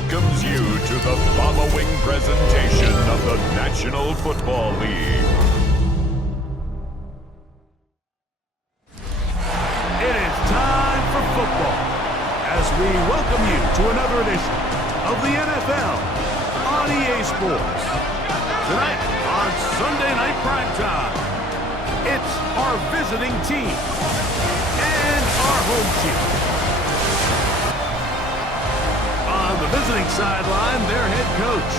welcomes you to the following presentation of the National Football League. It is time for football as we welcome you to another edition of the NFL on EA Sports. Tonight on Sunday Night Primetime, it's our visiting team and our home team. On the visiting sideline, their head coach.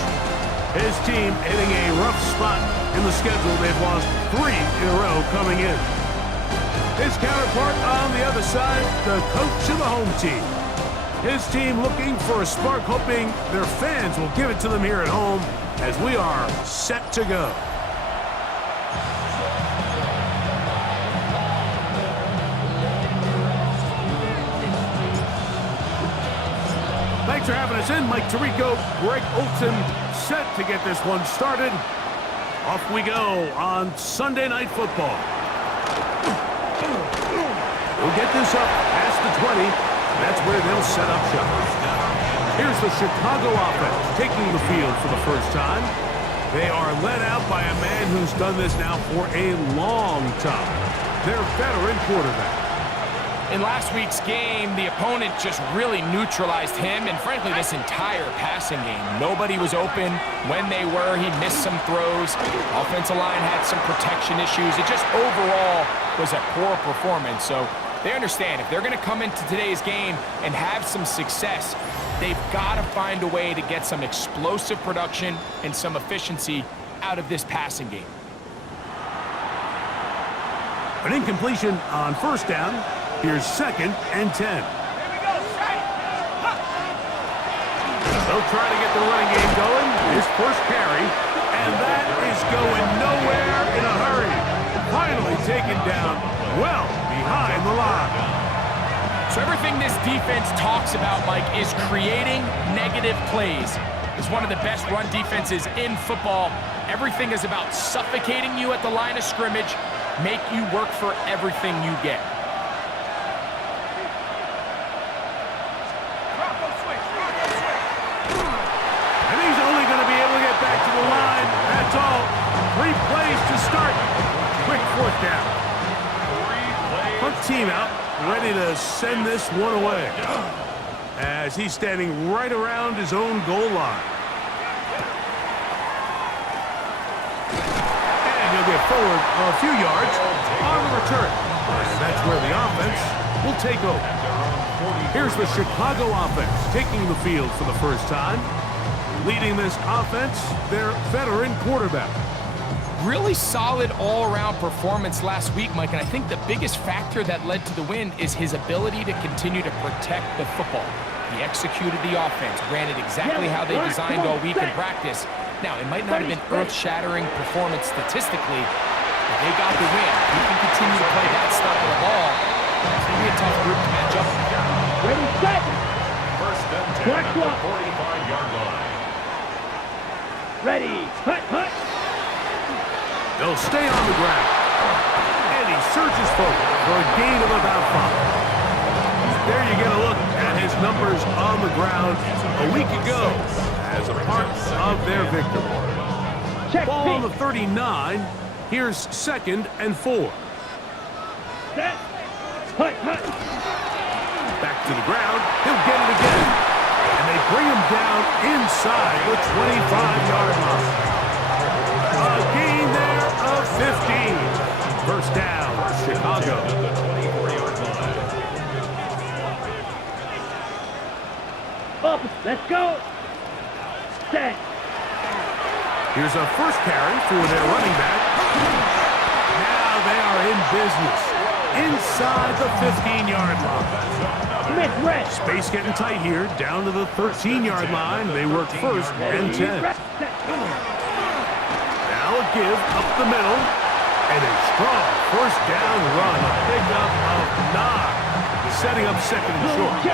His team hitting a rough spot in the schedule. They've lost 3 in a row coming in. His counterpart on the other side, the coach of the home team. His team looking for a spark, hoping their fans will give it to them here at home as we are set to go. Thanks for having us in. Mike Tirico, Greg Olson, set to get this one started. Off we go on Sunday Night Football. We'll get this up past the 20. That's where they'll set up shop. Here's the Chicago offense taking the field for the first time. They are led out by a man who's done this now for a long time. Their veteran quarterback. In last week's game, the opponent just really neutralized him and, frankly, this entire passing game. Nobody was open. When they were, he missed some throws. Offensive line had some protection issues. It just overall was a poor performance. So they understand if they're going to come into today's game and have some success, they've got to find a way to get some explosive production and some efficiency out of this passing game. An incompletion on first down. Here's 2nd and 10. They'll try to get the running game going. His first carry, and that is going nowhere in a hurry. Finally taken down well behind the line. So everything this defense talks about, Mike, is creating negative plays. It's one of the best run defenses in football. Everything is about suffocating you at the line of scrimmage, make you work for everything you get. That's all. 3 plays to start. Quick 4th down. Punt team out, ready to send this one away. As he's standing right around his own goal line. And he'll get forward a few yards on the return. And that's where the offense will take over. Here's the Chicago offense taking the field for the first time. Leading this offense, their veteran quarterback. Really solid all-around performance last week, Mike, and I think the biggest factor that led to the win is his ability to continue to protect the football. He executed the offense, ran it exactly how they designed all week in practice. Now, it might not have been earth-shattering performance statistically, but they got the win. He can continue to play that style of ball. It's going to be a tough group to match up. Ready, set! First and 10 at the 45-yard line. Ready, hut, hut. They'll stay on the ground. And he surges forward for a gain of about 5. There you get a look at his numbers on the ground a week ago as a part of their victory. Check Ball on feet. the 39. Here's 2nd and 4. Set. Hut, hut. Back to the ground. He'll get it again. And they bring him down inside the 25-yard line. A gain there of 15. First down, Chicago. Up, let's go. Set. Here's a first carry for their running back. Now they are in business. Inside the 15-yard line. Space getting tight here, down to the 13-yard line. They work 1st and 10. Now a give up the middle, and a strong first down run, a pickup of 9, setting up 2nd and short.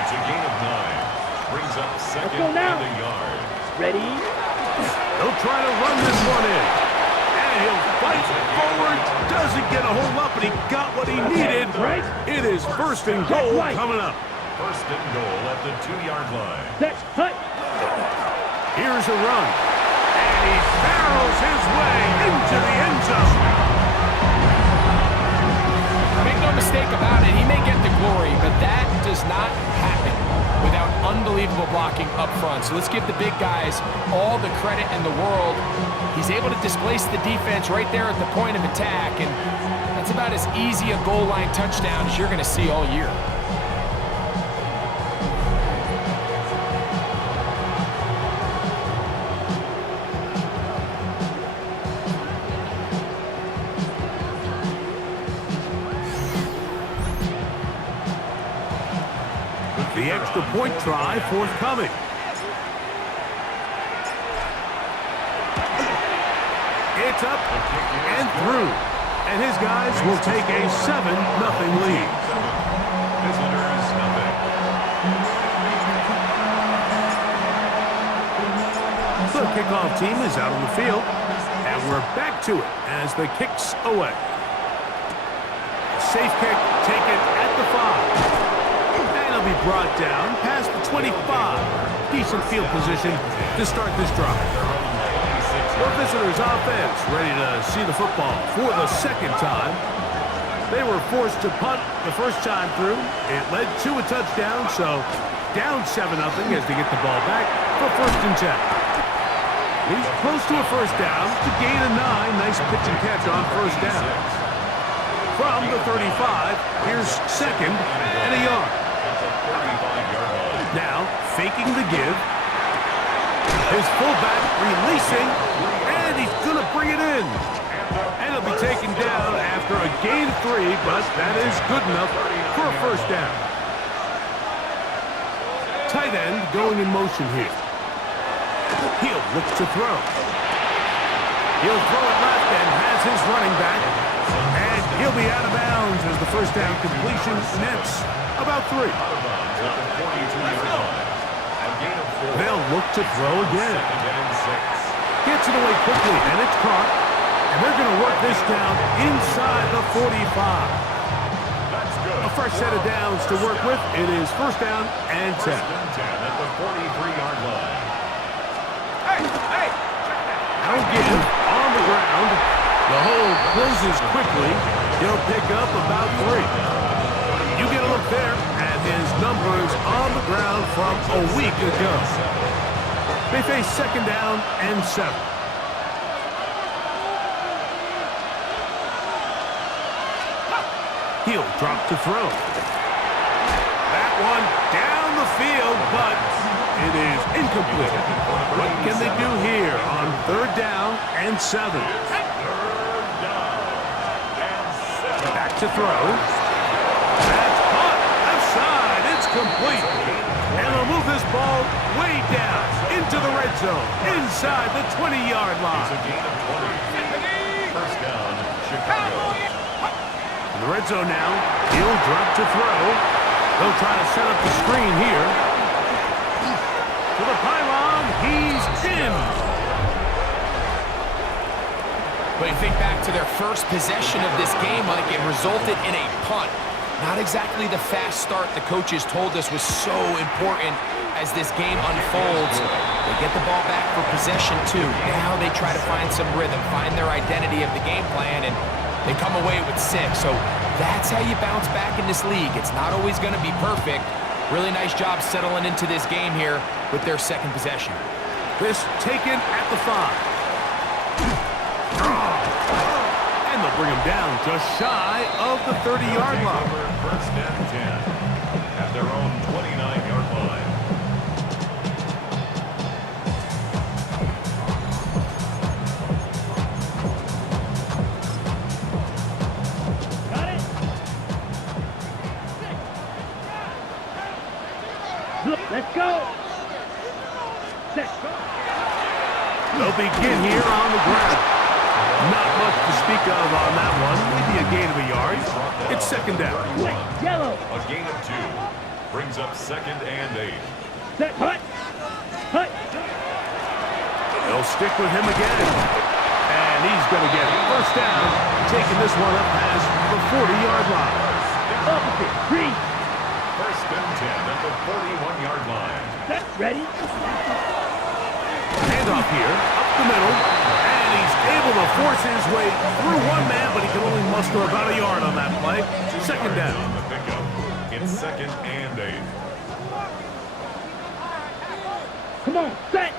It's a gain of 9. Brings up 2nd and a yard. Ready? They'll try to run this one in. And he'll fight forward. Doesn't get a whole lot, but he got what he needed. It is 1st and goal coming up. First and goal at the 2-yard line. Set. Hut. Here's a run. And he barrels his way into the end zone. Make no mistake about it, he may get the glory, but that does not happen without unbelievable blocking up front. So let's give the big guys all the credit in the world. He's able to displace the defense right there at the point of attack, and that's about as easy a goal line touchdown as you're going to see all year. The extra point try forthcoming. It's up and through. And his guys will take a 7-0 lead. Visitors, nothing. The kickoff team is out on the field. And we're back to it as the kick's away. Safe kick taken at the 5. He'll be brought down past the 25. Decent field position to start this drive. The visitors' offense ready to see the football for the second time. They were forced to punt the first time through. It led to a touchdown, so down 7-0 as they get the ball back for 1st and 10. He's close to a first down to gain a 9. Nice pitch and catch on first down. From the 35, here's 2nd and a yard. Now, faking the give. His fullback releasing, and he's going to bring it in. And he'll be taken down after a gain of 3, but that is good enough for a first down. Tight end going in motion here. He'll look to throw. He'll throw it left and has his running back. And he'll be out of bounds as the first down completion nets about 3. They'll look to throw again. Gets it away quickly, and it's caught. And they're going to work this down inside the 45. A fresh set of downs to work with. It is 1st down and 10. At the 43-yard line. Now give on the ground. The hole closes quickly. He'll pick up about 3. You get a look there at his numbers on the ground from a week ago. They face 2nd down and 7. He'll drop to throw. That one down the field, but it is incomplete. What can they do here on 3rd down and 7? Back to throw. That's caught. Left side. It's complete. And they'll move this ball way down into the red zone, inside the 20-yard line. First down, Chicago. In the red zone now, he'll drop to throw. They'll try to set up the screen here. To the pylon, he's in. But you think back to their first possession of this game, like it resulted in a punt. Not exactly the fast start the coaches told us was so important as this game unfolds. They get the ball back for possession 2. Now they try to find some rhythm, find their identity of the game plan, and they come away with 6. So that's how you bounce back in this league. It's not always going to be perfect. Really nice job settling into this game here with their 2nd possession. This taken at the 5. And they'll bring him down just shy of the 30-yard line. First and 10 at their own 29-yard line. Got it. Look, let's go. Set. They'll begin here on the ground. Not much to speak of on that one. Maybe a gain of a yard. It's 2nd down. Yellow. A gain of 2 brings up 2nd and 8. Set. Hut. Hut. They'll stick with him again. And he's going to get first down, taking this one up past the 40-yard line. Opposite. 3. First and 10 at the 41-yard line. Set. Ready. Handoff here, up the middle, and he's able to force his way through one man, but he can only muster about a yard on that play. Second down. On the pickup. It's second and 8. Come on. Set.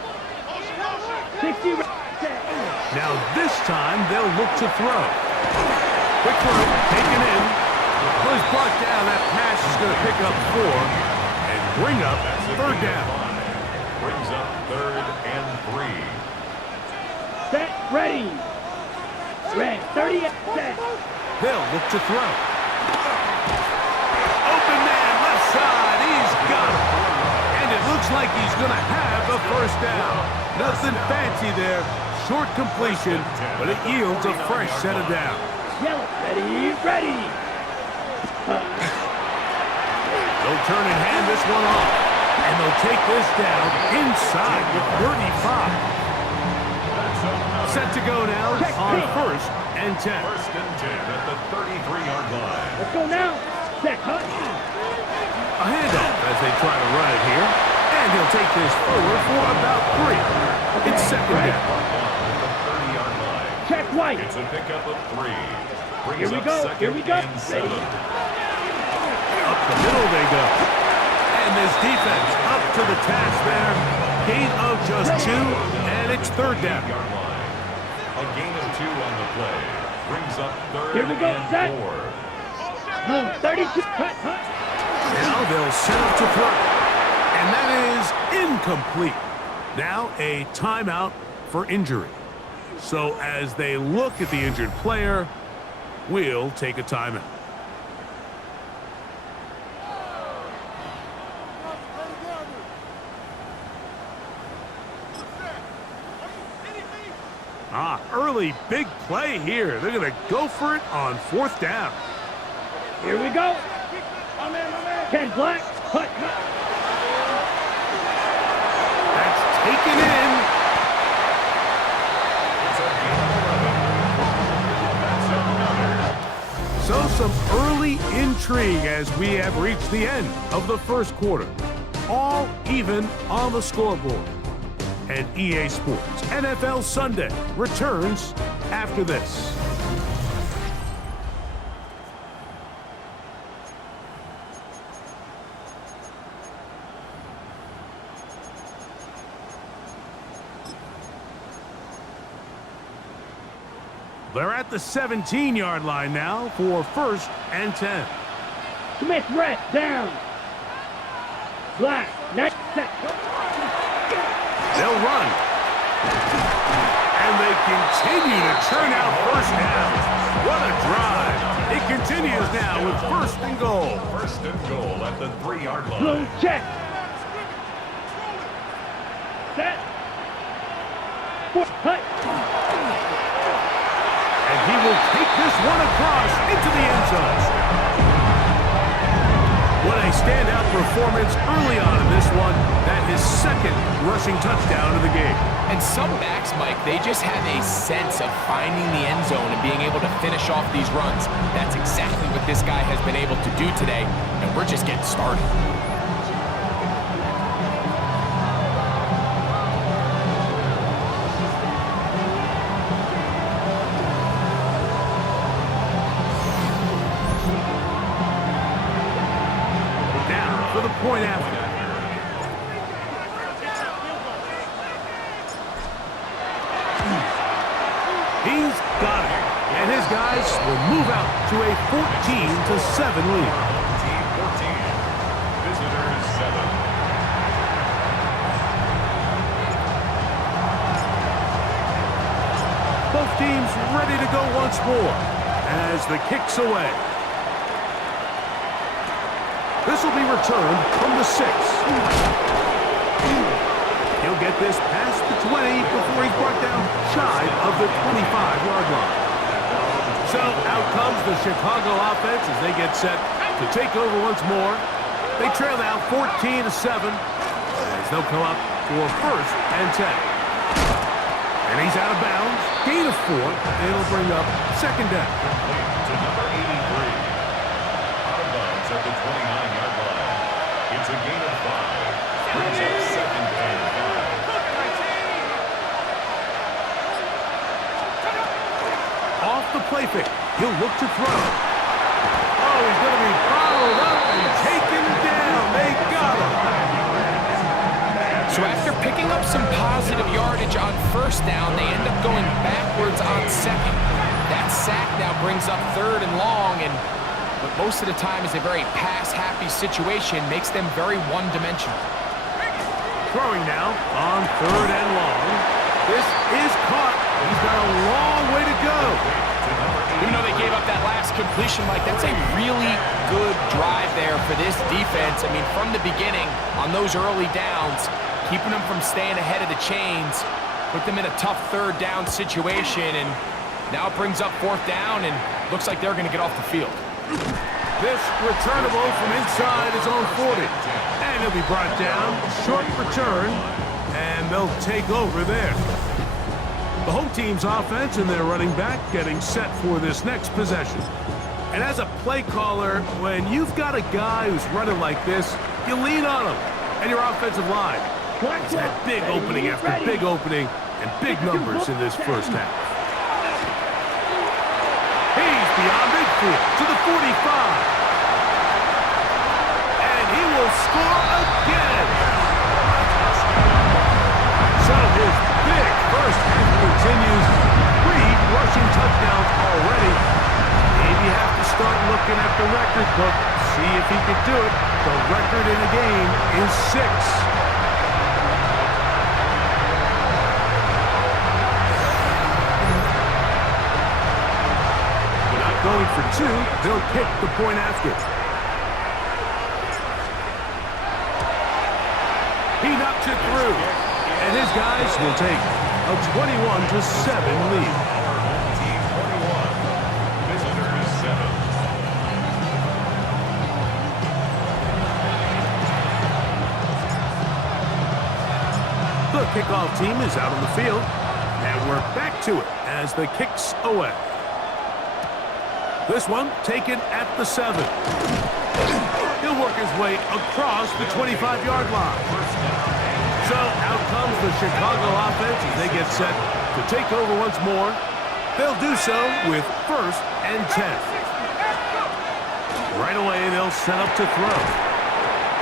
60. Set. Now this time they'll look to throw. Quick throw, taken in. Well, he's brought down. That pass is going to pick up 4 and bring up third down. Brings up third and 3. Set. Ready. Red. 30. Set. They'll look to throw. Open man, left side. He's got it. And it looks like he's going to have a first down. Nothing fancy there. Short completion, but it yields a fresh set of downs. Yellow. Ready. Ready. They'll turn and hand this one off. And they'll take this down inside the 35. Set to go now on first and 10. First and 10 at the 33-yard line. Let's go now. Set. Cut. A handoff as they try to run it here. And he'll take this forward for about 3. It's second down. At the 30-yard line. Check white. It's a pickup of 3. Brings Here we up go. second Here we go. and 7. Up the middle they go. And this defense up to the task there. Gain of just 2, and it's third down. 8-yard line. A gain of 2 on the play. Brings up third Here we go. and Set. 4. Move. 32. Cut. Cut. Now they'll set up to throw. And that is incomplete. Now a timeout for injury. So as they look at the injured player, we'll take a timeout. Early big play here. They're going to go for it on fourth down. Here we go. Ken Black. Cut. Cut. That's taken in. It's a gain of 11. That's another. So some early intrigue as we have reached the end of the first quarter. All even on the scoreboard. And EA Sports NFL Sunday returns after this. They're at the 17-yard line now for first and 10. Smith. Red. Down. Black. Next. Set. They'll run. And they continue to churn out first downs. What a drive. It continues now with first and goal. First and goal at the 3-yard line. Blue check. Set. Cut. And he will take this one across into the end zone. What a standout performance early on in this one. That is second rushing touchdown of the game. And some backs, Mike, they just have a sense of finding the end zone and being able to finish off these runs. That's exactly what this guy has been able to do today, and we're just getting started. For the point after. He's got it. And his guys will move out to a 14-7 lead. Team 14. Visitors 7. Both teams ready to go once more as the kick's away. This will be returned from the 6. He'll get this past the 20 before he's brought down shy of the 25-yard line. So out comes the Chicago offense as they get set to take over once more. They trail now 14-7 as they'll come up for first and 10. And he's out of bounds, gain of 4, and it'll bring up second down. To number 83. Out of bounds at the 29-yard line. It's a gain of 5. Brings up 2nd and 5. Off the play fake. He'll look to throw. Oh, he's going to be followed up and taken down. They got him. So after picking up some positive yardage on 1st down, they end up going backwards on 2nd. That sack now brings up 3rd and long, and but most of the time is a very pass-happy situation, makes them very one-dimensional. Throwing now on 3rd and long. This is caught. He's got a long way to go. Even though they gave up that last completion, Mike, that's a really good drive there for this defense. I mean, from the beginning, on those early downs, keeping them from staying ahead of the chains, put them in a tough 3rd down situation, and now it brings up 4th down, and looks like they're going to get off the field. This returnable from inside his own 40. And he'll be brought down. Short return, and they'll take over there. The home team's offense and their running back getting set for this next possession. And as a play caller, when you've got a guy who's running like this, you lean on him and your offensive line. He's had big opening after big opening and big numbers in this first half. He's beyond midfield to the 45. And he will score again. So his big first half continues. 3 rushing touchdowns already. Maybe you have to start looking at the record book. See if he could do it. The record in the game is 6. Not going for 2. They'll kick the point after. He knocks it through. And his guys will take a 21-7 lead. Team 21, visitors 7. The kickoff team is out on the field, and we're back to it as the kicks away. This one taken at the 7. He'll work his way across the 25-yard line. So out comes the Chicago offense as they get set to take over once more. They'll do so with 1st and 10. Right away, they'll set up to throw.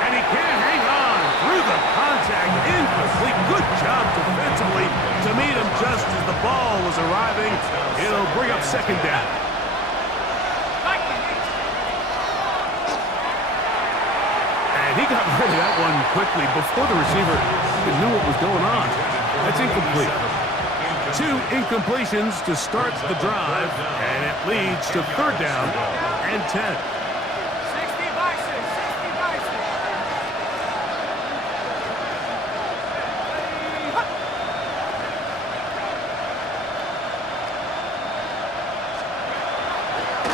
And he can't hang on through the contact. Incomplete. Good job defensively to meet him just as the ball was arriving. It'll bring up 2nd down. He got rid of that one quickly before the receiver knew what was going on. That's incomplete. 2 incompletions to start the drive, and it leads to 3rd down and 10. 60 bison, 60 bison.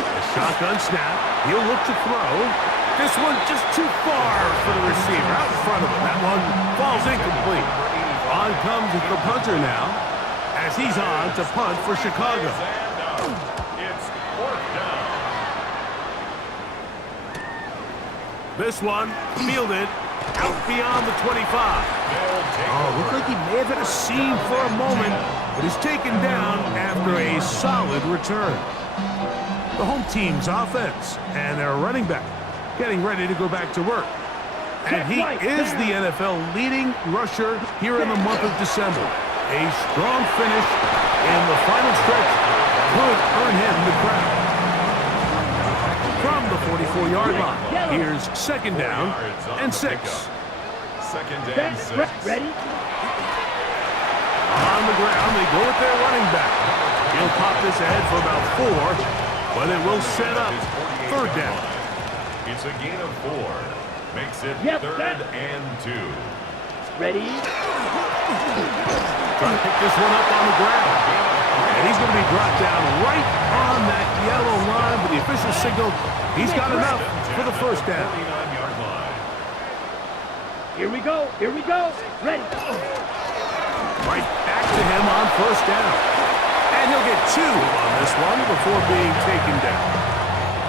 A shotgun snap. He'll look to throw. This one just too far for the receiver out in front of him. That one falls incomplete. On comes the punter now as he's on to punt for Chicago. It's 4th down. This one fielded out beyond the 25. Oh, looked like he may have hit a seam for a moment, but he's taken down after a solid return. The home team's offense and their running back getting ready to go back to work. And he is the NFL leading rusher here in the month of December. A strong finish in the final stretch could earn him the crown. From the 44-yard line, here's 2nd down and 6. 2nd and 6. Ready? On the ground, they go with their running back. He'll pop this ahead for about 4, but it will set up 3rd down. It's a gain of 4. Makes it Yep, 3rd and 2. Ready? Trying to pick this one up on the ground. And he's going to be brought down right on that yellow line, but the official signaled he's got enough for the 1st down. 49-yard line. Here we go. Here we go. Ready? Right back to him on 1st down. And he'll get 2 on this one before being taken down.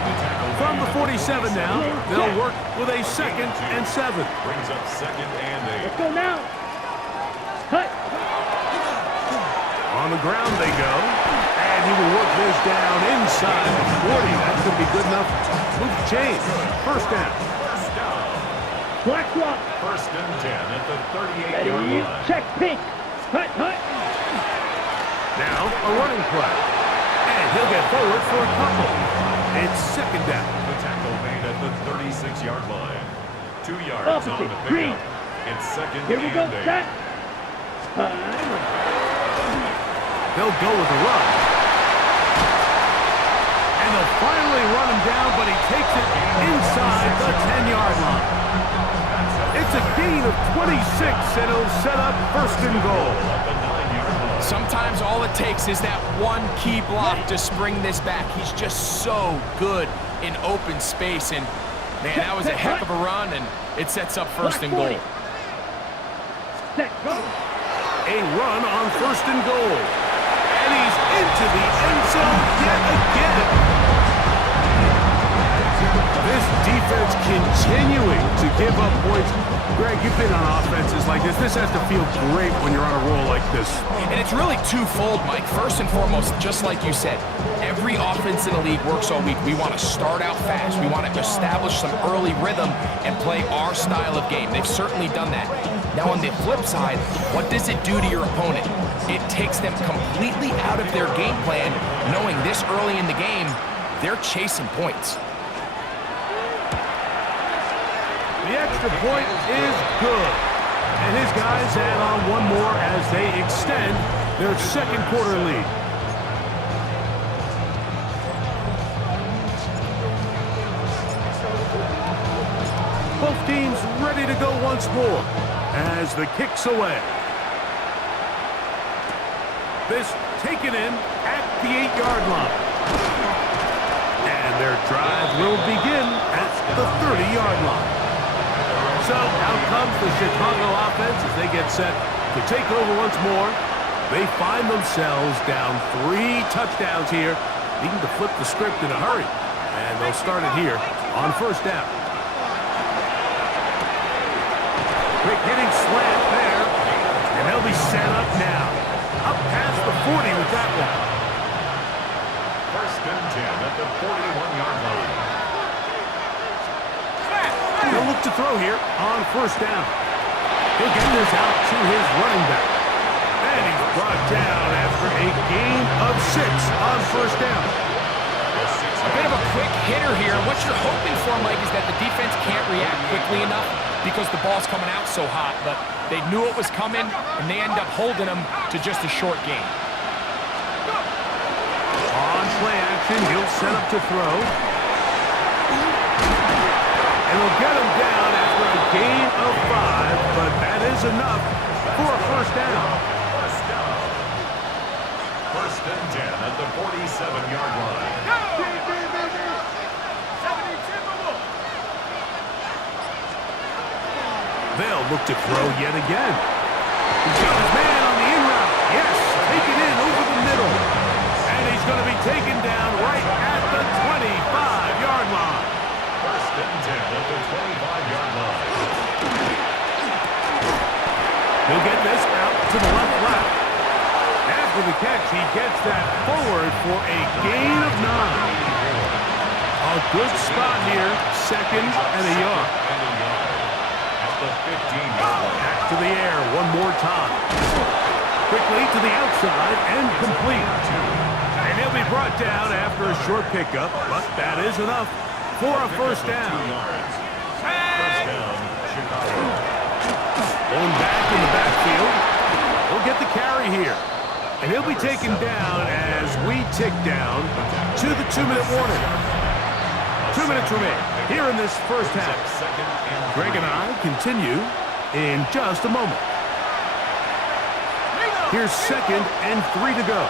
The tackle From the 47 now, they'll work with a 2nd and 7. Brings up 2nd and 8. Let's go now. Cut. On the ground they go. And he will work this down inside the 40. That could be good enough. Move the chain. First down. First down. Black rock. 1st and 10 at the 38-yard Ready. line. Check pink. Cut. Now a running play. And he'll get forward for a couple. It's 2nd down. The tackle made at the 36-yard line. 2 yards on Opposite. the Green. pickup. It's 2nd Here we go. and 8. Set. They'll go with a run. And they'll finally run him down, but he takes it inside the 10-yard line. It's a gain of 26, and it'll set up 1st and goal. At the 9-yard line. Sometimes all it takes is that one key block to spring this back. He's just so good in open space. And, man, that was a heck of a run, and it sets up 1st and goal. Set. Go. A run on 1st and goal. And he's into the end zone yet again. This defense continuing to give up points. Greg, you've been on offenses like this. This has to feel great when you're on a roll like this. And it's really twofold, Mike. First and foremost, just like you said, every offense in the league works all week. We want to start out fast. We want to establish some early rhythm and play our style of game. They've certainly done that. Now, on the flip side, what does it do to your opponent? It takes them completely out of their game plan, knowing this early in the game, they're chasing points. The extra point is good. And his guys add on one more as they extend their 2nd quarter lead. Both teams ready to go once more as the kick's away. This taken in at the 8-yard line. And their drive will begin at the 30-yard line. So out comes the Chicago offense as they get set to take over once more. They find themselves down 3 touchdowns here, needing to flip the script in a hurry. And they'll start it here on 1st down. Quick hitting slant there, and they'll be set up now. Up past the 40 with that one. 1st and 10 at the 41-yard line. He'll look to throw here on 1st down. He'll get this out to his running back. And he's brought down after a gain of 6 on 1st down. A bit of a quick hitter here. What you're hoping for, Mike, is that the defense can't react quickly enough because the ball's coming out so hot. But they knew it was coming, and they end up holding them to just a short gain. On play action, he'll set up to throw. And he'll get him down after a gain of 5, but that is enough for a 1st down. 1st and 10 at the 47-yard line. They'll look to throw yet again. He's got his man on the in route. Yes, taken in over the middle. And he's going to be taken down right at the 25-yard line. 1st and 10 at the 25-yard line. He'll get this out to the left flat. After the catch, he gets that forward for a gain of 9. A good spot here, 2nd and a yard. At the 15-yard line. Back to the air one more time. Quickly to the outside and complete. And he'll be brought down after a short pickup, but that is enough for a 1st down. 2 yards. 1st down, Chicago. Going back in the backfield. He'll get the carry here. And he'll be taken down as we tick down to the 2-minute warning. 2 minutes remain here in this 1st half. Greg and I continue in just a moment. Here's 2nd and 3 to go.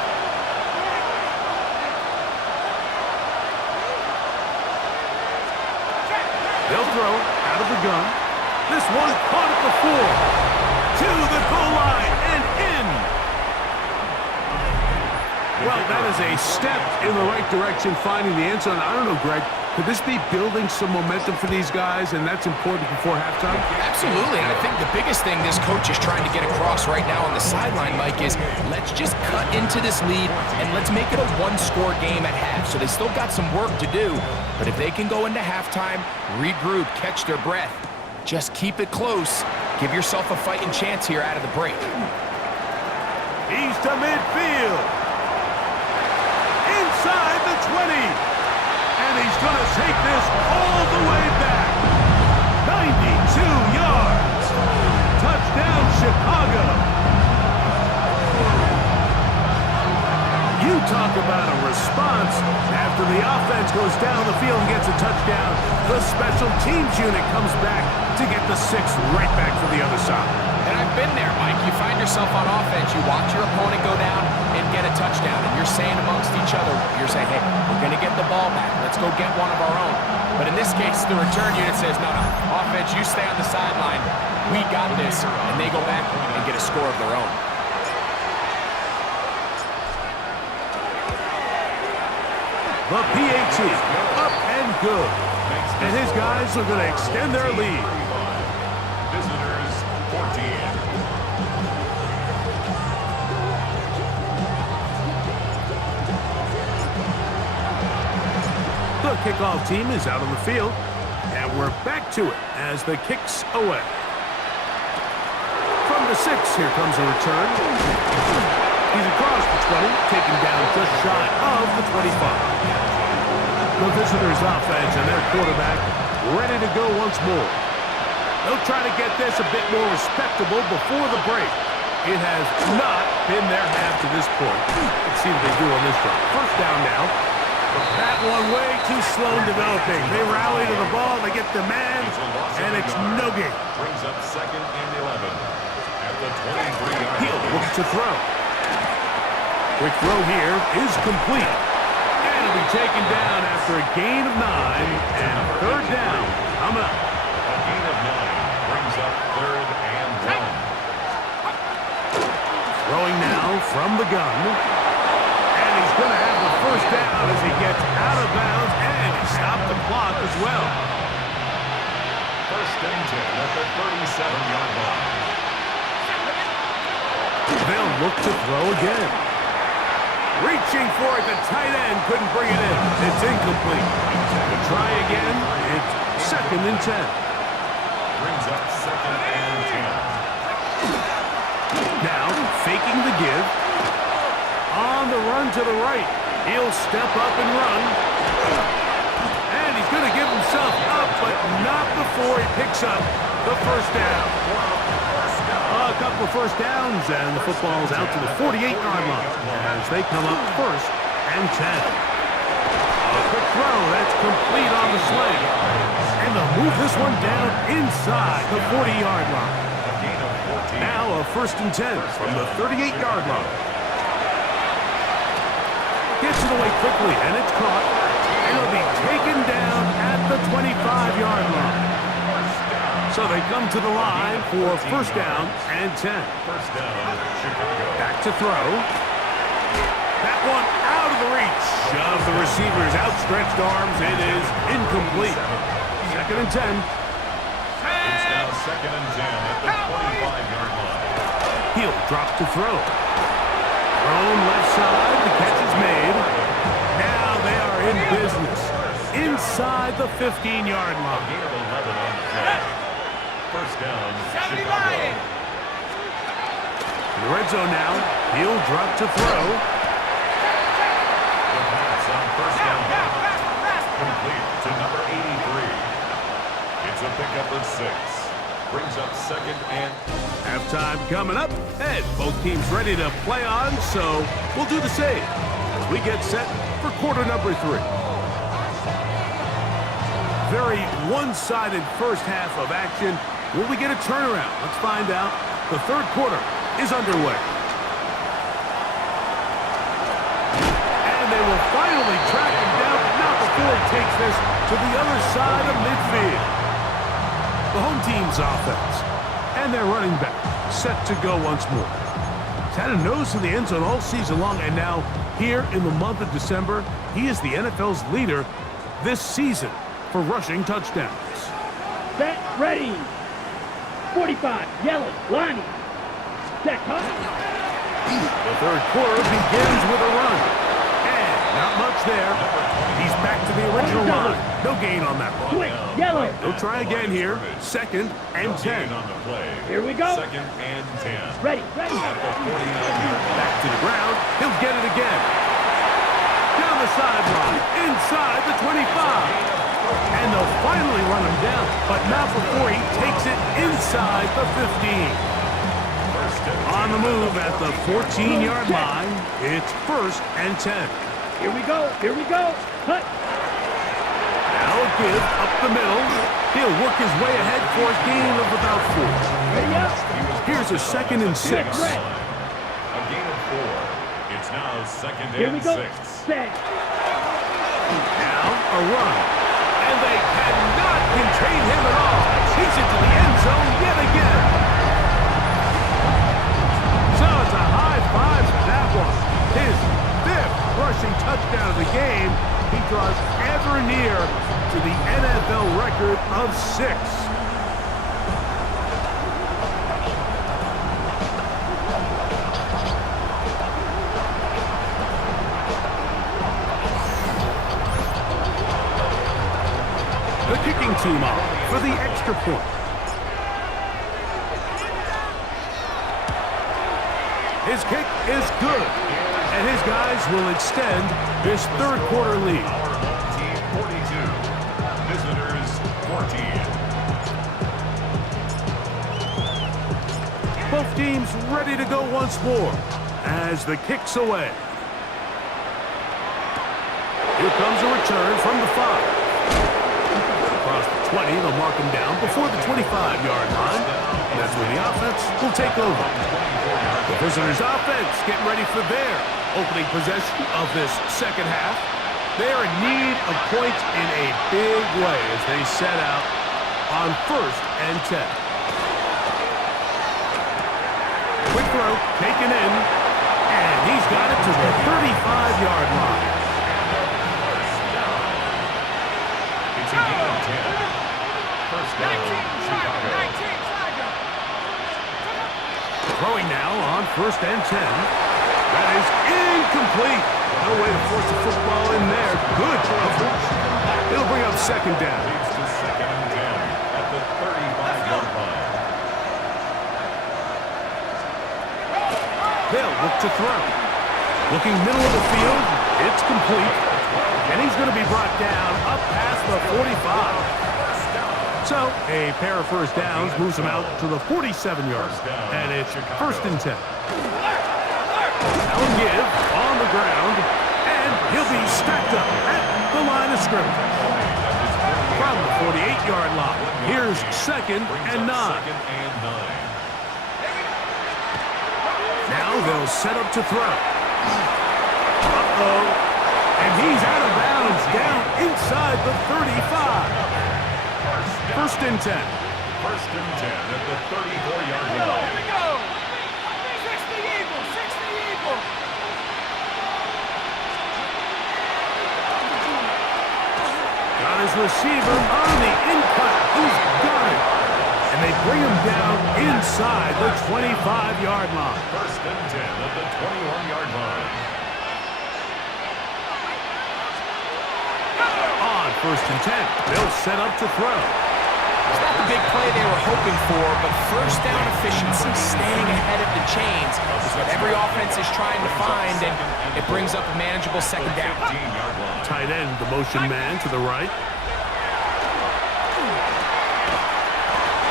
They'll throw out of the gun. This one caught at the 4. To the goal line and in. Well, that is a step in the right direction, finding the end zone. I don't know, Greg. Could this be building some momentum for these guys, and that's important before halftime? Absolutely, and I think the biggest thing this coach is trying to get across right now on the sideline, Mike, is let's just cut into this lead and let's make it a one-score game at half. So they still got some work to do, but if they can go into halftime, regroup, catch their breath, just keep it close, give yourself a fighting chance here out of the break. He's to midfield. Inside the 20. And he's going to take this all the way back. 92 yards. Touchdown, Chicago. You talk about a response. After the offense goes down the field and gets a touchdown, the special teams unit comes back to get the 6 right back from the other side. And I've been there, Mike. You find yourself on offense, you watch your opponent go down and get a touchdown, and you're saying amongst each other, you're saying, hey, we're going to get the ball back. Let's go get one of our own. But in this case, the return unit says, no, offense, you stay on the sideline. We got this. And they go back and get a score of their own. The PAT, up and good. And his guys are going to extend their lead. Visitors 14. The kickoff team is out on the field, and we're back to it as the kick's away. From the 6, here comes a return. He's across the 20, taken down just shy of the 25. The visitors' offense and their quarterback ready to go once more. They'll try to get this a bit more respectable before the break. It has not been their half to this point. Let's see what they do on this drive. First down now. That one way too slow in developing. They rally to the ball, they get the man, and it's no gain. Brings up 2nd and 11 at the 23-yard He'll line. look to throw. Quick throw here is complete. And it'll be taken down after a gain of 9, and third down coming up. A gain of 9 brings up 3rd and 1. Throwing now from the gun. And he's going to have the first down as he gets out of bounds, and he stopped the clock as well. 1st and 10 at the 37-yard line. They'll look to throw again. Reaching for it, the tight end couldn't bring it in. It's incomplete. To try again, it's 2nd and 10. Brings up 2nd and 10. Now, faking the give. On the run to the right. He'll step up and run. And he's going to give himself up, but not before he picks up the first down. A couple of first downs, and the football's out to the 48-yard line as they come up 1st and 10. A quick throw, that's complete on the sling. And they'll move this one down inside the 40-yard line. Now a 1st and 10 from the 38-yard line. Gets it away quickly, and it's caught. And it'll be taken down at the 25-yard line. So they come to the line for 1st down and 10. 1st down, Chicago. Back to throw. That one out of the reach of the receiver's outstretched arms. It is incomplete. 2nd and 10. It's now 2nd and 10 at the 25-yard line. He'll drop to throw. Thrown left side. The catch is made. Now they are in business. Inside the 15-yard line. Gain of 11 on the catch. 1st down, Chicago. In the red zone now. He'll drop to throw. The pass on 1st down. Complete to number 83. It's a pickup of 6. Brings up 2nd and... Halftime coming up, and both teams ready to play on, so we'll do the same as we get set for quarter number 3. Very one-sided first half of action. Will we get a turnaround? Let's find out. The 3rd quarter is underway. And they will finally track him down, but not before he takes this to the other side of midfield. The home team's offense and their running back set to go once more. He's had a nose to the end zone all season long, and now here in the month of December, he is the NFL's leader this season for rushing touchdowns. Set, ready. 45, yellow, lining. Set, huh? The third quarter begins with a run. And not much there. He's back to the original line. No gain on that one. Quick, yellow. They'll try again here. 2nd and 10. On the play. Here we go. 2nd and 10. Ready, ready. At the 49-yard line. Back to the ground. He'll get it again. Down the sideline. Inside the 25. And they'll finally run him down, but not before he takes it inside the 15. On the move at the 14-yard line, it's 1st and 10. Here we go, here we go. Cut. Now a give up the middle. He'll work his way ahead for a gain of about 4. Ready up. Here's a 2nd and 6. Red. A gain of 4. It's now 2nd Here we and go. 6. Set. Now a run. And they cannot contain him at all. He's into the end zone yet again. So it's a high five for that one. His 5th rushing touchdown of the game. He draws ever near to the NFL record of 6. The kicking team off for the extra point. His kick is good, and his guys will extend this third quarter lead. Our home team 42. Visitors 14. Both teams ready to go once more as the kick's away. Here comes a return from the 5. Across the 20, they'll mark him down before the 25-yard line. And that's where the offense will take over. The visitors' offense getting ready for their opening possession of this second half. They're in need of points in a big way as they set out on 1st and 10. Quick throw, taken in, and he's got it to the 35-yard line. It's a gain of 10. First down, Chicago. Throwing now on 1st and 10. That is incomplete. No way to force the football in there. Good coverage. It'll bring up 2nd down. Leads to 2nd and 10 at the 35-yard line. They'll look to throw. Looking middle of the field. It's complete. And he's going to be brought down up past the 45. So, a pair of first downs moves him out to the 47-yard. And it's 1st and 10. Now give on the ground. And he'll be stacked up at the line of scrimmage. From the 48-yard line, here's 2nd and 9. Now they'll set up to throw. Uh-oh. And he's out of bounds down inside the 35. 1st and 10. 1st and 10 at the 34-yard line. Here we go. 60 Eagles, 60 Eagles. Got his receiver on the in-cut. He's got it. And they bring him down inside the 25-yard line. 1st and 10 at the 21-yard line. On 1st and 10, they'll set up to throw. It's not the big play they were hoping for, but first down efficiency, staying ahead of the chains, is what every offense is trying to find, and it brings up a manageable 2nd down. Tight end, the motion man to the right.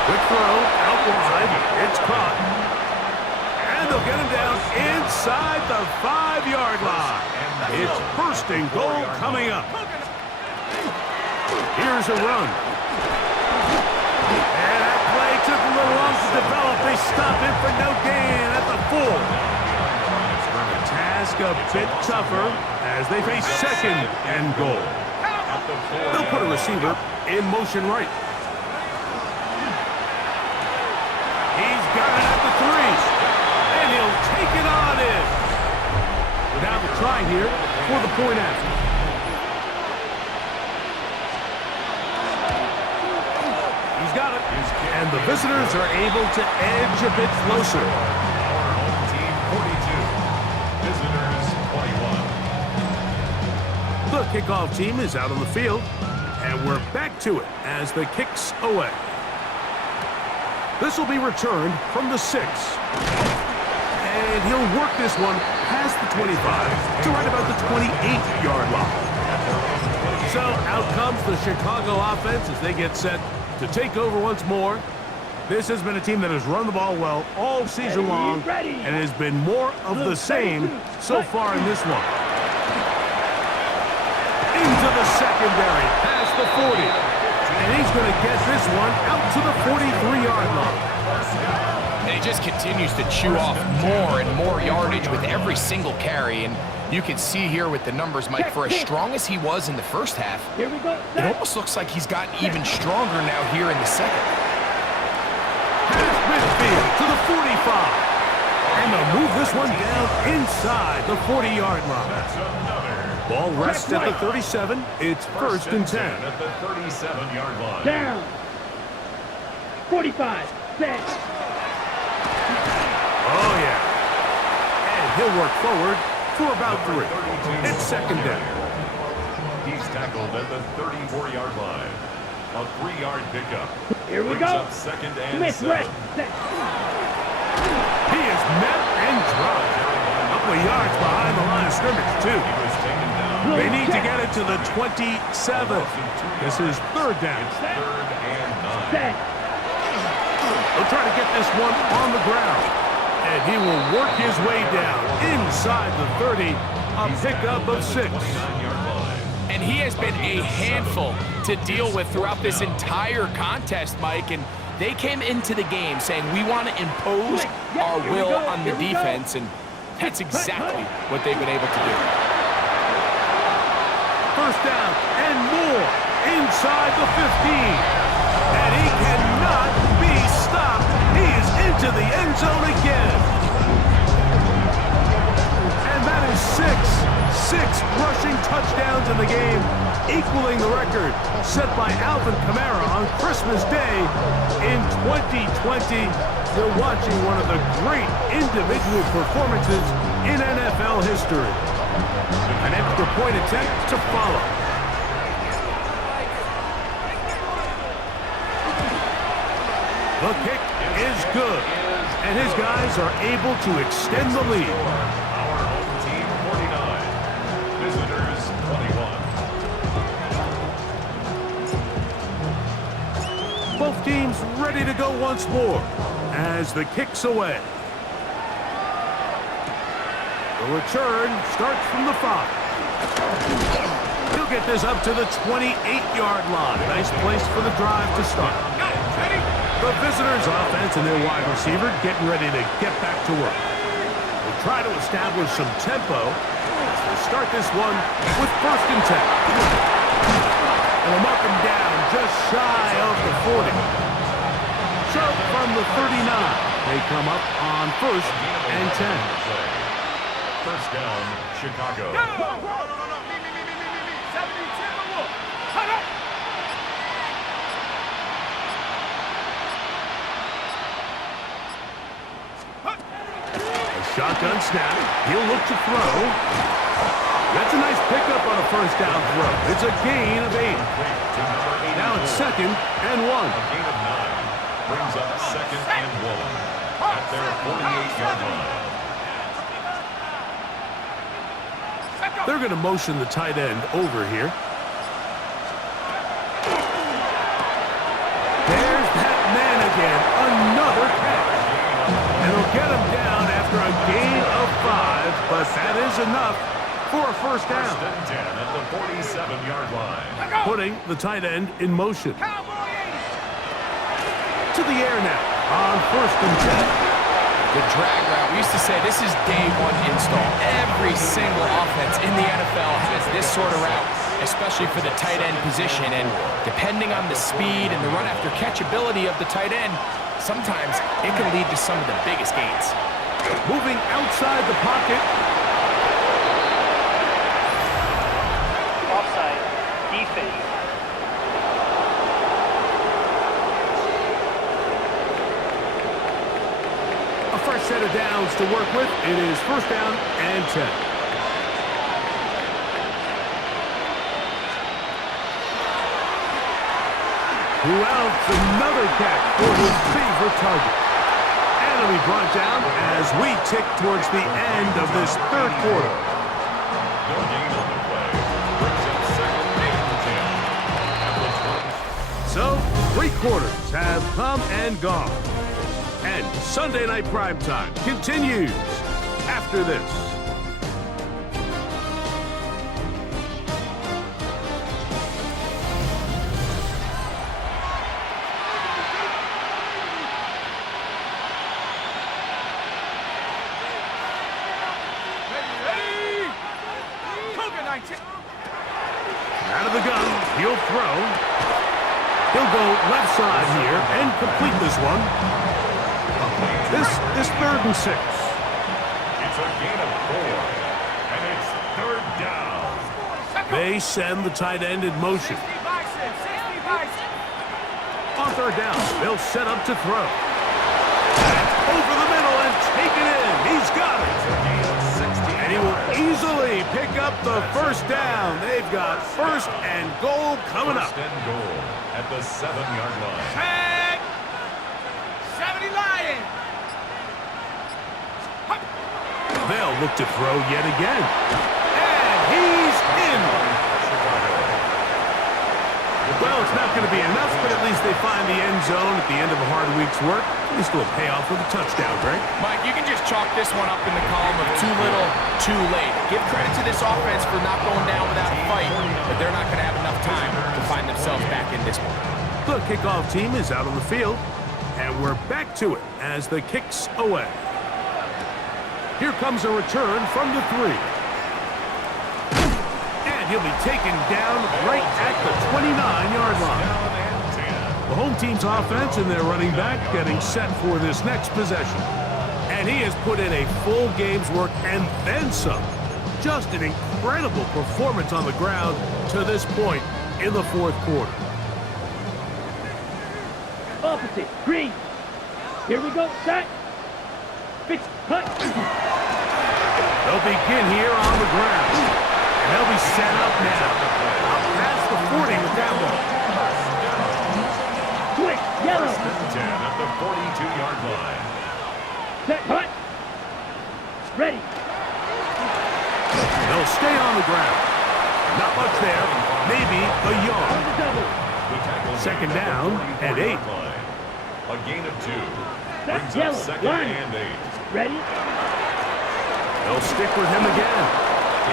Quick throw, out wide, it's caught. And they'll get him down inside the 5-yard line. It's 1st and goal coming up. Here's a run. And that play took a little long to develop. They stop it for no gain at the 4. The task a bit tougher as they face 2nd and goal. They'll put a receiver in motion right. He's got it at the 3. And he'll take it on in. Now the try here for the point after. the visitors are able to edge a bit closer. Our home team 42. Visitors 21. The kickoff team is out on the field, and we're back to it as the kick's away. This will be returned from the 6. And he'll work this one past the 25 to right about the 28-yard line. So out comes the Chicago offense as they get set to take over once more. This has been a team that has run the ball well all season long, and it has been more of the same so far in this one. Into the secondary, past the 40. And he's going to get this one out to the 43-yard line. And he just continues to chew off more and more yardage with every single carry. And you can see here with the numbers, Mike, for as strong as he was in the first half, Here we go. it almost looks like he's gotten even stronger now here in the second. Past midfield to the 45. And they'll move this one down inside the 40-yard line. That's another. Ball rests at the 37. It's first and 10. At the 37-yard line. Down. 45. Set. Oh, yeah. And he'll work forward for about 3. It's second down. He's tackled at the 34-yard line. A 3-yard pickup. Here we Brings go. up second and Smith, 7. right. Set. He is met and dropped. A couple of yards behind the line of scrimmage, too. He was taken down. They need to get it to the 27. This is third down. Third and 9. Set. They'll try to get this one on the ground. And he will work his way down inside the 30. A pickup of 6. 29-yard line. And he has been a handful to deal with throughout this entire contest, Mike. And they came into the game saying, we want to impose our will on the defense. And that's exactly what they've been able to do. First down and more inside the 15. And he cannot be stopped. He is into the end zone again. And that is 6 rushing touchdowns in the game, equaling the record set by Alvin Kamara on Christmas Day in 2020. You're watching one of the great individual performances in NFL history. An extra point attempt to follow. The kick is good, and his guys are able to extend the lead. Our home team 49. Visitors 21. Both teams ready to go once more as the kick's away. The return starts from the 5. He'll get this up to the 28-yard line. Nice place for the drive to start. The visitors' offense and their wide receiver getting ready to get back to work. They'll try to establish some tempo as they start this one with first and 10. And they'll mark him down just shy of the 40. So from the 39, they come up on first and 10. First down, Chicago. No, 72 look. Cut up. Shotgun snap. He'll look to throw. That's a nice pickup on a first down throw. It's a gain of 8. Now it's second and 1. A gain of 9. Brings up second and 1. At their 48-yard line. They're going to motion the tight end over here. There's that man again. Another catch. And he'll get him down after a gain of 5, but that is enough for a first down. First and 10 at the 47-yard line. Putting the tight end in motion. Cowboy 80. To the air now on first and 10. The drag route, we used to say this is day 1 install. Every single offense in the NFL has this sort of route, especially for the tight end position. And depending on the speed and the run after catch ability of the tight end, sometimes it can lead to some of the biggest gains. Moving outside the pocket. Offside. Defense. fresh set of downs to work with. It is first down and 10. Who else? Another catch for his favorite target. And it'll be brought down as we tick towards the end of this third quarter. No gain on the play. Brings up second and 10. So, 3 quarters have come and gone. And Sunday Night Primetime continues after this. Out of the gun, he'll throw. He'll go left side here and complete this one. This is 3rd and 6. It's a gain of 4, and it's 3rd down. They send the tight end in motion. 60 bison. On 3rd down, they'll set up to throw. That's over the middle and take it in. He's got it. It's a gain of 60. And he will easily pick up the first down. They've got 1st and goal coming up. 1st and goal at the 7-yard line. Tag. 70 Lions. They'll look to throw yet again. And he's in. Well, it's not going to be enough, but at least they find the end zone at the end of a hard week's work. At least it'll pay off with a touchdown, Greg. Mike, you can just chalk this one up in the column of too little, too late. Give credit to this offense for not going down without a fight, but they're not going to have enough time to find themselves back in this one. The kickoff team is out on the field, and we're back to it as the kick's away. Here comes a return from the 3. And he'll be taken down right at the 29-yard line. The home team's offense and their running back getting set for this next possession. And he has put in a full game's work and then some. Just an incredible performance on the ground to this point in the 4th quarter. Opposite. Green. Here we go. Set. Pitch. Cut. They'll begin here on the ground. And they'll be set up now. Up past the 40 with that one. Switch. Yellow. 1st and 10 at the 42-yard line. Set. Cut. Ready. They'll stay on the ground. Not much there. Maybe a yard. On the double. The tackle 2nd made at down the and 44-yard 8. line. A gain of 2. Set. Brings Yellow. up 2nd Line. and 8. Ready. They'll stick with him again.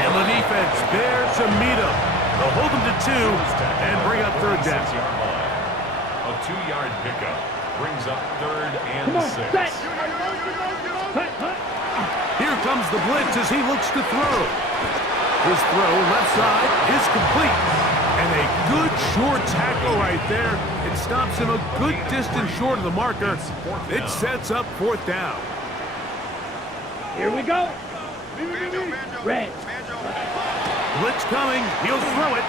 And the defense there to meet him. They'll hold him to 2 and bring up 3rd down. 6-yard line. A 2-yard pickup brings up 3rd and Come on. 6. Set. Cut. Cut. Here comes the blitz as he looks to throw. His throw left side is complete. And a good short tackle right there. It stops him a good distance short of the marker. It sets up 4th down. Here we go. Red. Blitz coming. He'll throw it.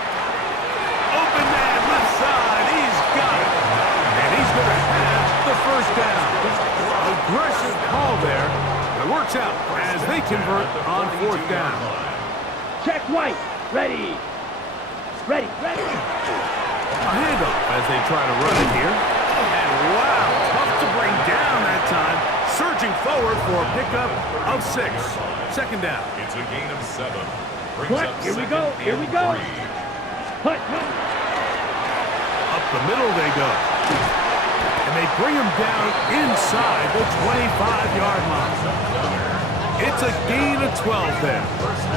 Open man left side. He's got it. And he's going to have the first down. Aggressive call there. It works out as they convert on 4th down. Check white. Ready. Ready. Ready. A handoff as they try to run it here. And wow, tough to bring down that time. Surging forward for a pickup of 6. 2nd down. It's a gain of 7. Brings What? up Here we 2nd go. Here we go. and 3. Cut. Cut. Up the middle they go. And they bring him down inside the 25-yard line. It's a gain of 12 there.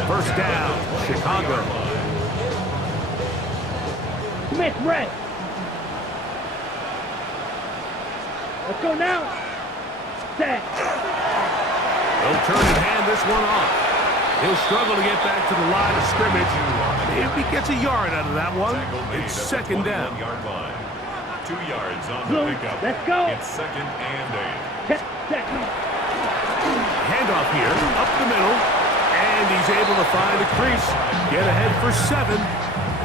1st down, Chicago. Smith, red. Let's go now. Set. They'll turn and hand this one off. He'll struggle to get back to the line of scrimmage. If he gets a yard out of that one, it's 2nd down. 21-yard line. 2 yards on the Blue, pickup. let's go. It's 2nd and 8. Set. Handoff here, up the middle, and he's able to find a crease. Get ahead for 7.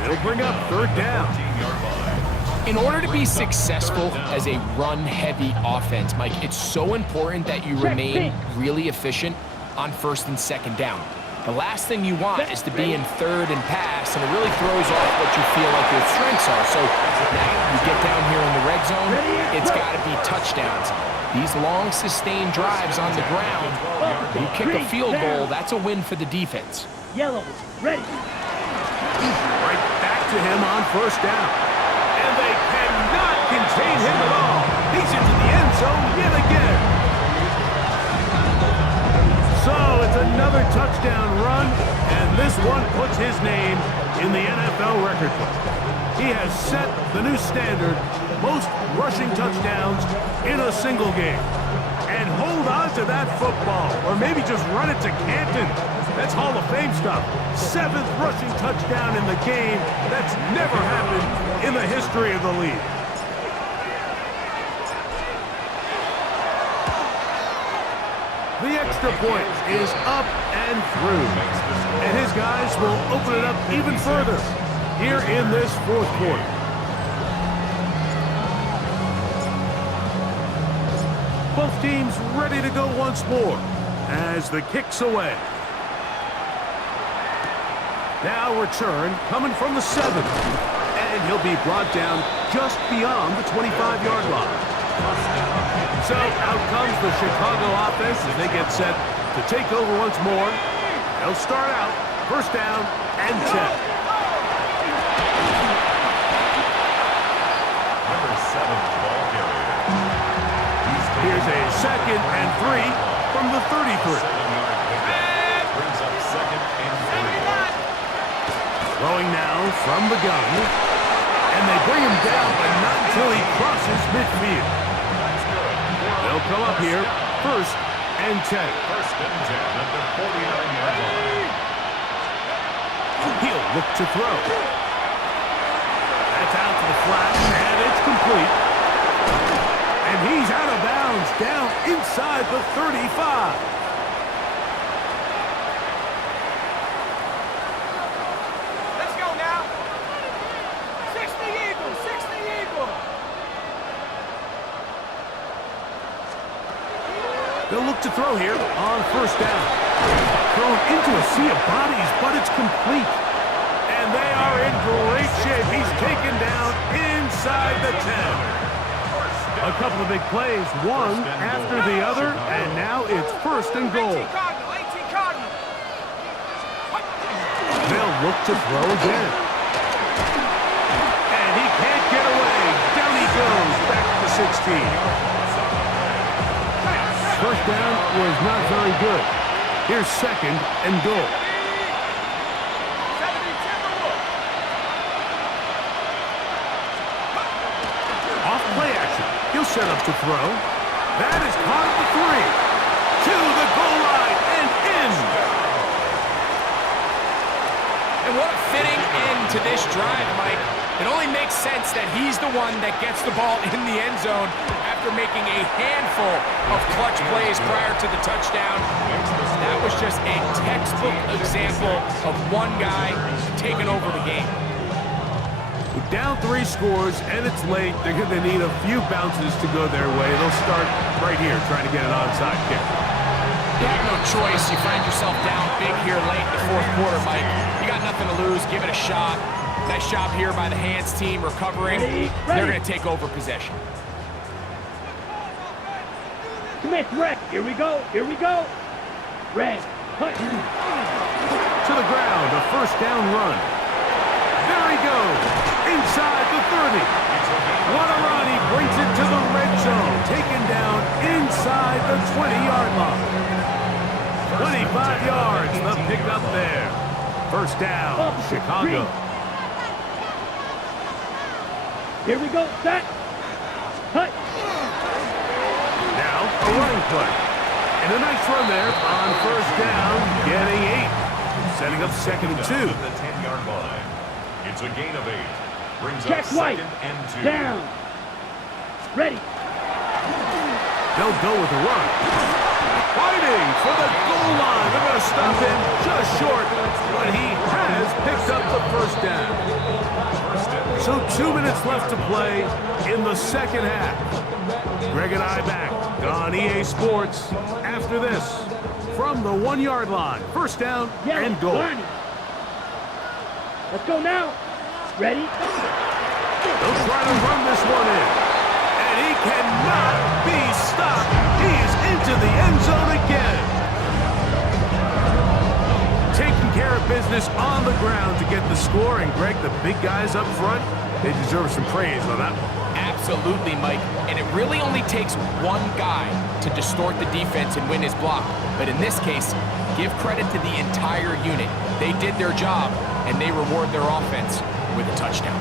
It'll bring up 3rd down. 14-yard line. In order to be successful as a run-heavy offense, Mike, it's so important that you remain really efficient on first and second down. The last thing you want is to be in third and pass, and it really throws off what you feel like your strengths are. So now you get down here in the red zone, it's got to be touchdowns. These long, sustained drives on the ground, you kick a field goal, that's a win for the defense. Yellow, ready. Right back to him on first down. And they cannot contain him at all. He's into the end zone yet again. So it's another touchdown run, and this one puts his name in the NFL record book. He has set the new standard, most rushing touchdowns in a single game. And hold on to that football, or maybe just run it to Canton. That's Hall of Fame stuff. 7th rushing touchdown in the game. That's never happened in the history of the league. The extra point is up and through. And his guys will open it up even further here in this fourth quarter. Both teams ready to go once more as the kick's away. Now return coming from the 7. And he'll be brought down just beyond the 25-yard line. So out comes the Chicago offense as they get set to take over once more. They'll start out first down and 10. Number 7 ball carrier. Here's a 2nd and 3 from the 33. 7-yard pickup. Brings up 2nd and 3. Throwing now from the gun. And they bring him down, but not until he crosses midfield. They'll come up here, first and 10. First and 10 at the 49-yard line. He'll look to throw. That's out to the flat, and it's complete. And he's out of bounds, down inside the 35. Let's go now. 60 Eagles, 60 Eagles. They'll look to throw here on first down. Thrown into a sea of bodies, but it's complete. And they are in great shape. He's taken down inside the 10. A couple of big plays, one after the other, and now it's first and goal. 18 Cardinal. They'll look to throw again. And he can't get away. Down he goes, back to 16. First down was not very good. Here's second and goal. 70 Timberwolves. Off play action. He'll set up to throw. That is caught at the 3. To the goal line and in. And what a fitting end to this drive, Mike. It only makes sense that he's the one that gets the ball in the end zone after making a handful of clutch plays prior to the touchdown. That was just a textbook example of one guy taking over the game. With down 3 scores and it's late, they're going to need a few bounces to go their way. They'll start right here trying to get an onside kick. You have no choice. You find yourself down big here late in the fourth quarter, Mike. You got nothing to lose. Give it a shot. Nice job here by the hands team recovering. They're going to take over possession. Commit red. Here we go. Here we go. Red. Cut. To the ground, a first down run. There he goes. Inside the 30. What a run. He brings it to the red zone. Taken down inside the 20-yard line. 25 yards. The pickup there. First down, Chicago. Here we go. Set. Cut. Now, a running play. And a nice run there on first down, getting 8. Setting up second and 2. To the 10-yard line. It's a gain of 8. Brings Check up White. second and 2. Down. Ready. They'll go with the run. Fighting for the goal line. They're going to stop him just short, but he has picked up the first down. So So 2 minutes left to play in the second half. Greg and I back on EA Sports after this. From the 1-yard line, first down and goal. Barney. Let's go now. Ready? They'll try to run this one in. And he cannot be stopped. He is into the end zone again. Taking care of business on the ground to get the score. And Greg, the big guys up front, they deserve some praise on that one. Absolutely, Mike. And it really only takes one guy to distort the defense and win his block. But in this case, give credit to the entire unit. They did their job, and they reward their offense with a touchdown.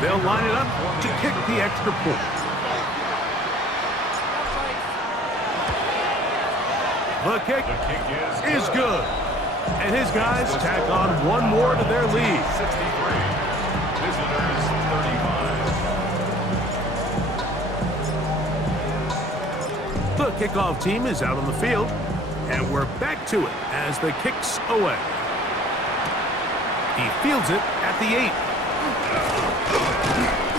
They'll line it up to kick the extra point. The kick is good. And his guys tack on one more to their lead. 63. Visitors 35. The kickoff team is out on the field. And we're back to it as the kick's away. He fields it at the 8.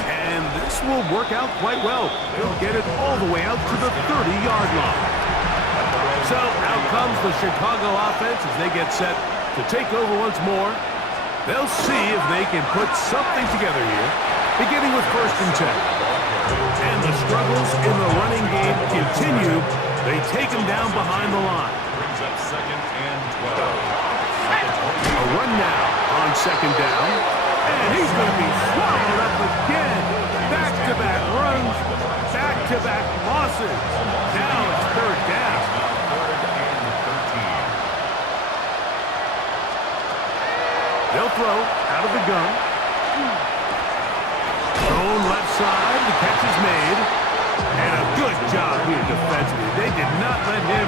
And this will work out quite well. They'll get it all the way out to the 30-yard line. So out comes the Chicago offense as they get set to take over once more. They'll see if they can put something together here, beginning with 1st and 10. And the struggles in the running game continue. They take him down behind the line. Brings up 2nd and 12. A run now on 2nd down. And he's going to be swallowed up again. Back-to-back runs, back-to-back losses. Now it's 3rd down. They'll throw out of the gun. Thrown left side, the catch is made. And a good job here defensively. They did not let him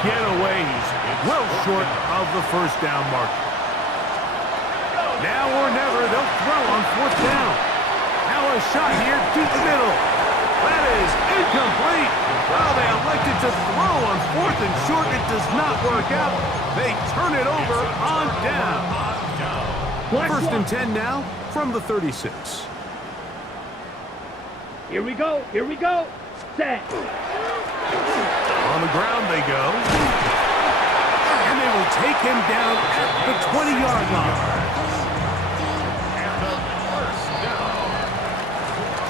get away. He's well short of the 1st down mark. Now or never, they'll throw on 4th down. Now a shot here deep middle. That is incomplete. Well, they elected to throw on 4th and short. It does not work out. They turn it over on down. 1st and 10 now from the 36. Here we go. Here we go. Set. On the ground they go. And they will take him down at the 20-yard line.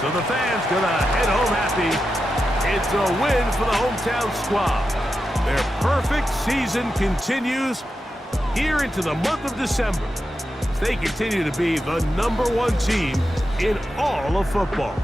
So the fans gonna head home happy. It's a win for the hometown squad. Their perfect season continues here into the month of December. They continue to be the #1 team in all of football.